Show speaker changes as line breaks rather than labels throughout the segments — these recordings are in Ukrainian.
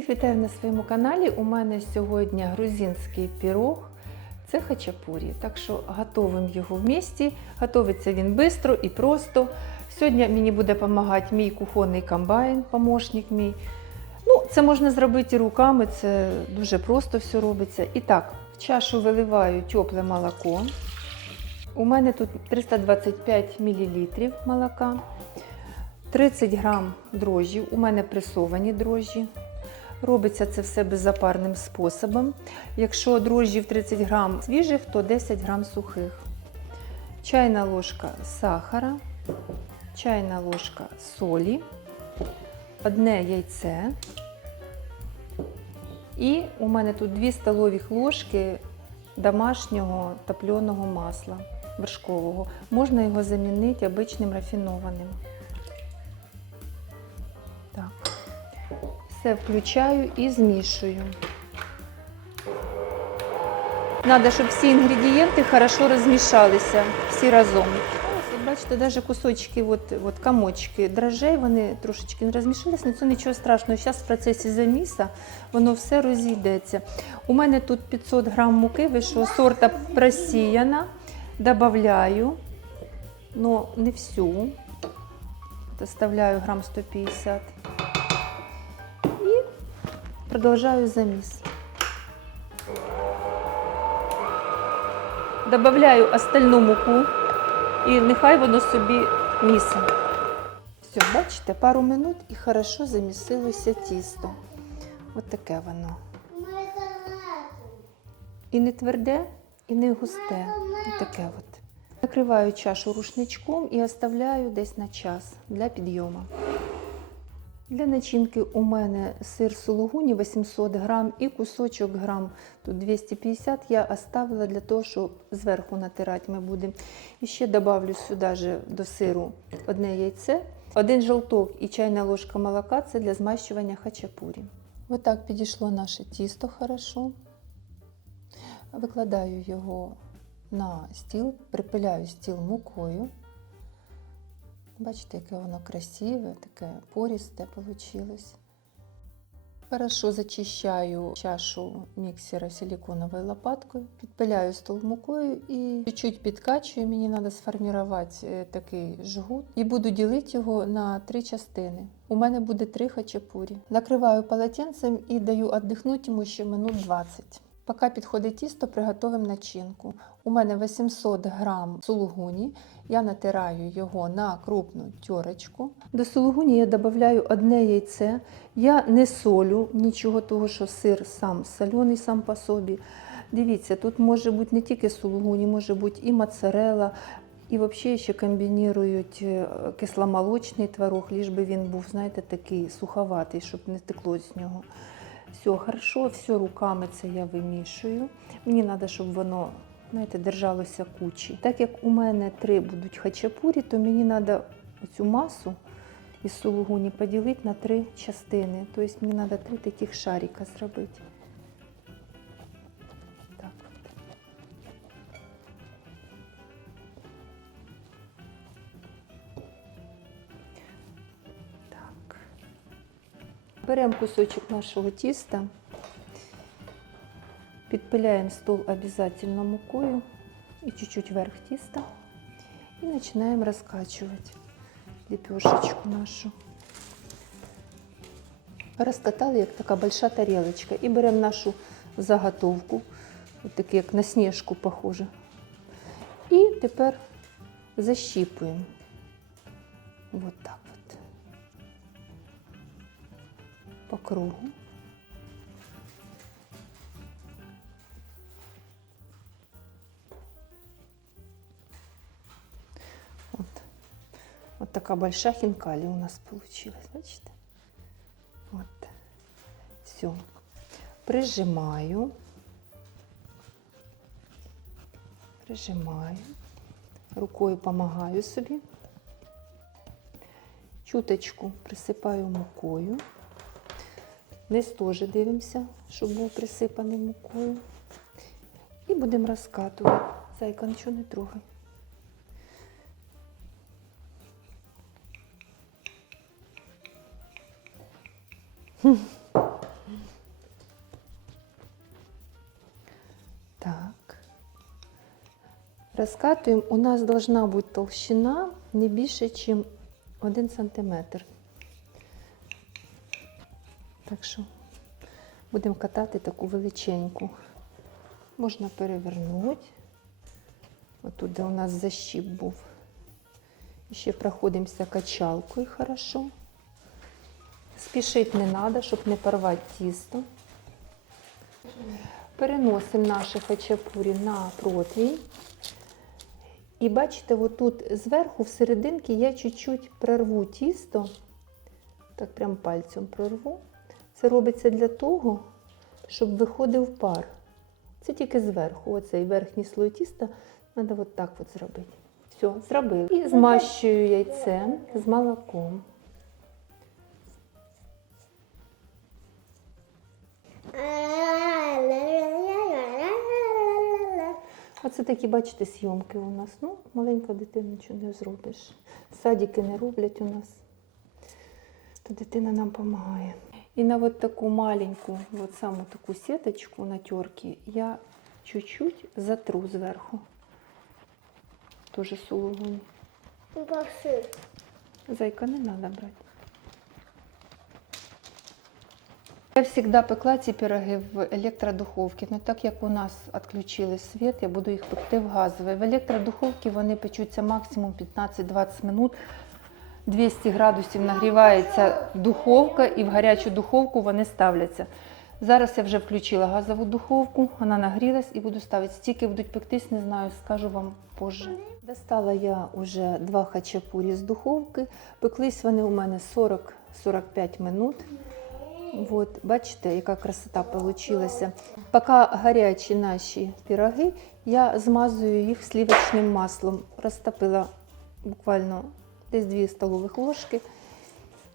Всіх вітаю на своєму каналі. У мене сьогодні грузинський пірог. Це хачапурі. Так що готуємо його в місті. Готовиться він швидко і просто. Сьогодні мені буде допомагати мій кухонний комбайн, помощник мій. Ну, це можна зробити руками, це дуже просто все робиться. І так, в чашу виливаю тепле молоко. У мене тут 325 мл молока. 30 грам дрожжів, у мене пресовані дрожжі. Робиться це все беззапарним способом. Якщо дрожжів 30 грам свіжих, то 10 грам сухих. Чайна ложка сахара, чайна ложка солі, одне яйце. І у мене тут 2 столові ложки домашнього топленого масла вершкового. Можна його замінити обичним рафінованим. Все включаю і змішую. Надо, щоб всі інгредієнти хорошо розмішалися всі разом. Бачите, навіть кусочки, от, от комочки дрожжей, вони трошечки не розмішалися, але це нічого страшного. Зараз в процесі заміса воно все розійдеться. У мене тут 500 грам муки вищого сорта просіяна. Добавляю, але не всю. Доставляю грам 150. І продовжаю заміс. Добавляю остальну муку і нехай воно собі місить. Все, бачите, пару минут і хорошо замісилося тісто. От таке воно. І не тверде, і не густе. Ось таке от. Накриваю чашу рушничком і оставляю десь на час для підйому. Для начинки у мене сир сулугуні 800 грам і кусочок грам, тут 250 я оставила для того, щоб зверху натирати ми будемо. І ще добавлю сюди же до сиру одне яйце, один жовток і чайна ложка молока це для змащування хачапурі. Ось так підійшло наше тісто хорошо. Викладаю його на стіл, припиляю стіл мукою. Бачите, яке воно красиве, таке порісте вийшло. Хорошо зачищаю чашу міксера силиконовою лопаткою, підпиляю стол мукою і чуть-чуть підкачую. Мені треба сформувати е, такий жгут і буду ділити його на три частини. У мене буде три хачапурі. Накриваю полотенцем і даю віддихнути йому ще минут 20. Поки підходить тісто, приготуємо начинку. У мене 800 грам сулугуні. Я натираю його на крупну тьорочку. До сулугуні я додаю одне яйце. Я не солю нічого того, що сир сам солений сам по собі. Дивіться, тут може бути не тільки сулугуні, може бути і моцарела, і взагалі ще комбінують е, кисломолочний творог, ліж би він був, знаєте, такий суховатий, щоб не текло з нього. Все, хорошо, все руками це я вимішую. Мені треба, щоб воно знаєте, держалося кучі. Так як у мене три будуть хачапурі, то мені треба цю масу із сулугуні поділити на три частини. Тобто мені треба три таких шарика зробити. Беремо кусочок нашого тіста, підпиляємо стол обязательно мукою і чуть-чуть вверх тіста. І починаємо розкачувати лепешечку нашу. Розкатали, як така большая тарелочка. І беремо нашу заготовку, от таке, як на сніжку похоже. І тепер защіпуємо. Вот так По кругу. Вот. Вот такая большая хинкали у нас получилась, бачите? Вот. Все. Прижимаю. Прижимаю. Рукою помагаю собі. Чуточку присипаю мукою. Низ теж дивимося, щоб був присипаний мукою. І будемо розкатувати. Зайка нічого не трогай. Так. Розкатуємо. У нас должна бути толщина не більше, ніж 1 сантиметр. Так що будемо катати таку величеньку. Можна перевернути. Отут, де у нас защіп був. І ще проходимося качалкою хорошо. Спішити не треба, щоб не порвати тісто. Переносимо наші хачапурі на противень. І бачите, отут зверху, всерединки, я чуть-чуть прорву тісто. Так прям пальцем прорву. Це робиться для того, щоб виходив пар. Це тільки зверху. Оцей верхній слой тіста треба от так от зробити. Все, зробили. І змащую яйцем з молоком. Оце такі, бачите, зйомки у нас. Ну, маленька дитина нічого не зробиш. Садики не роблять у нас. То дитина нам допомагає. І на от таку маленьку, от саму таку сіточку на терці я чуть-чуть затру зверху. Тоже сулугунь.
Пошли.
Зайка не треба брати. Я завжди пекла ці пироги в електродуховці. Ну так як у нас відключили світ, я буду їх пекти в газовій. В електродуховці вони печуться максимум 15-20 минут. 200 градусів нагрівається духовка і в гарячу духовку вони ставляться. Зараз я вже включила газову духовку, вона нагрілась і буду ставити. Стільки будуть пектись, не знаю, скажу вам позже. Достала я вже два хачапурі з духовки. Пеклись вони у мене 40-45 минут. От, бачите, яка красота вийшла. Поки гарячі наші піроги, я змазую їх сливочним маслом. Розтопила буквально десь 2 столових ложки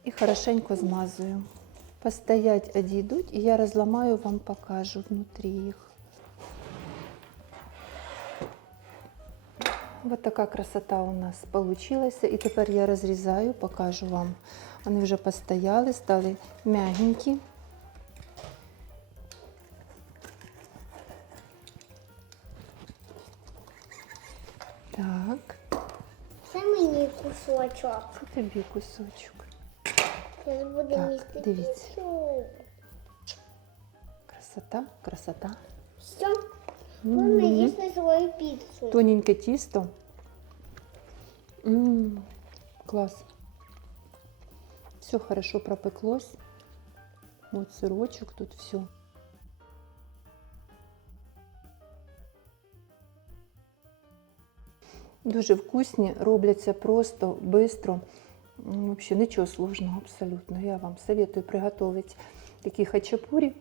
і хорошенько змазую. Постоять одійдуть, і я розламаю, вам покажу внутрі їх. Ось така красота у нас получилась. І тепер я розрізаю, покажу вам. Вони вже постояли, стали м'ягенькі.
Кусочок.
це тобі кусочок.
Зараз буде місти
дивіться. Красота, красота.
Все, можна їсти свою піцу.
Тоненьке тісто. М, клас. Все хорошо пропеклось. Вот сырочек тут все. Дуже вкусні, робляться просто, швидко. Взагалі нічого сложного абсолютно. Я вам советую приготовить такі хачапурі.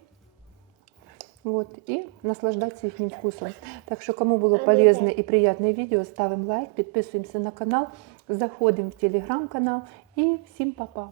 Вот, и наслаждаться их вкусом. Так что, кому было полезное и приятное видео, ставим лайк, подписываемся на канал, заходим в телеграм-канал и всем пока.